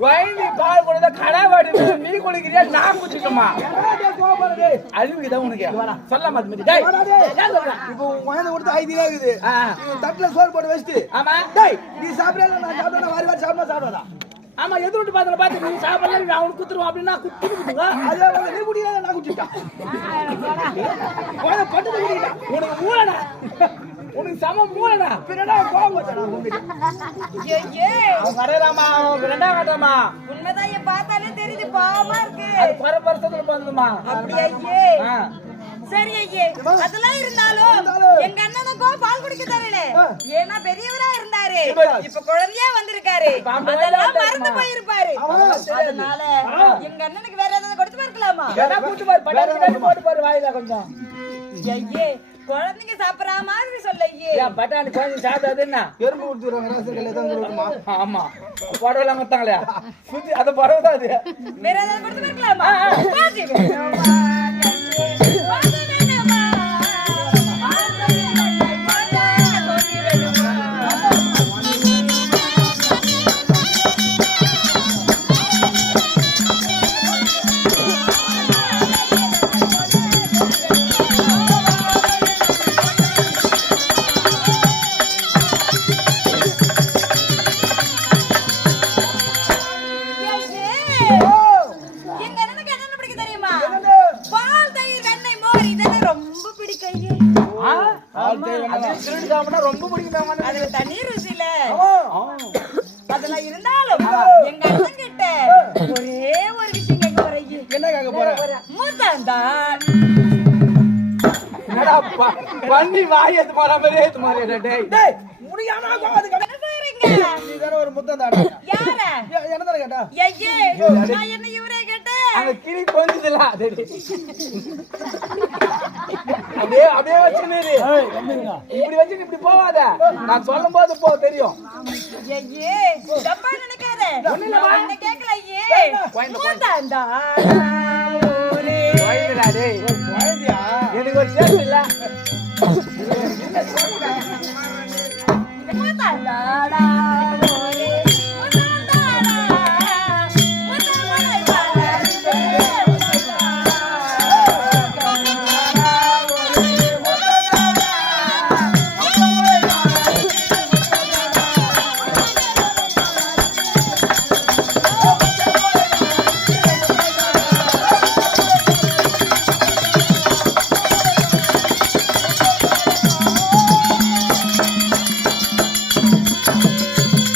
குழந்தை பால் கொடுத்தா கடை வாடி நீ குளிக்கிறியா நான் குடிச்சுக்கமா அழுகுதான் உனக்கு சொல்ல மாட்டேன் இப்போ குழந்தை கொடுத்து 5 தினம் இருக்குது தட்டுல சோறு போட்டு வச்சுட்டு ஆமா நீ சாப்பிடல நான் சாப்பிடணும் வாரி வாரி சாப்பிடாதா ஆமா எதிர்ட்டு பாத்துல பாத்து நீ சாப்பிடல அவனுக்கு குத்துருவோம் அப்படின்னா குத்துங்க அதே மாதிரி நீ குடிக்காத நான் குடிச்சிட்டேன் பட்டு குடிக்கிட்டா உனக்கு மூலடா உனக்கு சம மூலடா பின்னடா கோவம் அவங்க கடையிலாமா ரெண்டா கட்டமா உண்மைதான் பார்த்தாலே தெரியுது பாவமா இருக்கு அது பரபரசத்துல பண்ணுமா அப்படியே சரி ஐயே அதெல்லாம் இருந்தாலும் எங்க அண்ணனுக்கோ பால் குடிக்க தரல ஏன்னா பெரியவரா இருந்தாரு இப்ப குழந்தையா வந்திருக்காரு அதெல்லாம் மறந்து போயிருப்பாரு அதனால எங்க அண்ணனுக்கு வேற ஏதாவது கொடுத்து பார்க்கலாமா கூட்டு பாரு பட்டாணி போட்டு பாரு வாயில கொஞ்சம் ஐயே குழந்தைங்க சாப்பிடற மாதிரி சொல்லையே பட்டாணி குழந்தை சாப்பிடாது என்ன எறும்பு ஊத்துறாங்க ராசக்கல்ல தான் இருக்குமா ஆமா படவெல்லாம் மத்தாங்களே சுத்தி அத பரவதா அது வேற ஏதாவது கொடுத்து பார்க்கலாமா ரொம்ப பிடிக்கும் அதுல தண்ணி ருசில அதெல்லாம் இருந்தாலும் எங்க அண்ணன் கிட்ட ஒரே ஒரு விஷயம் கேட்க போறேன் என்ன கேட்க போற மூத்தாந்தான் என்னடா பண்ணி வாய் எடுத்து போற மாதிரி ஏத்து மாதிரி டேய் முடியாம அதுக்கு நீ தான ஒரு முத்தம் தாடா யார என்ன தான கேட்டா ஐயே நான் என்ன இவரே கேட்டேன் அந்த கிளி கொஞ்சதுல அப்படியே வச்சுனேரு இப்படி வச்சு இப்படி போவாத நான் சொல்லும்போது போ தெரியும் ஐயே தப்பா நினைக்காத என்ன கேக்கல ஐயே மூத்தாந்தா ஒரே வாயிடா டேய் வாயிடியா எனக்கு ஒரு சேர் இல்ல மூத்தாந்தாடா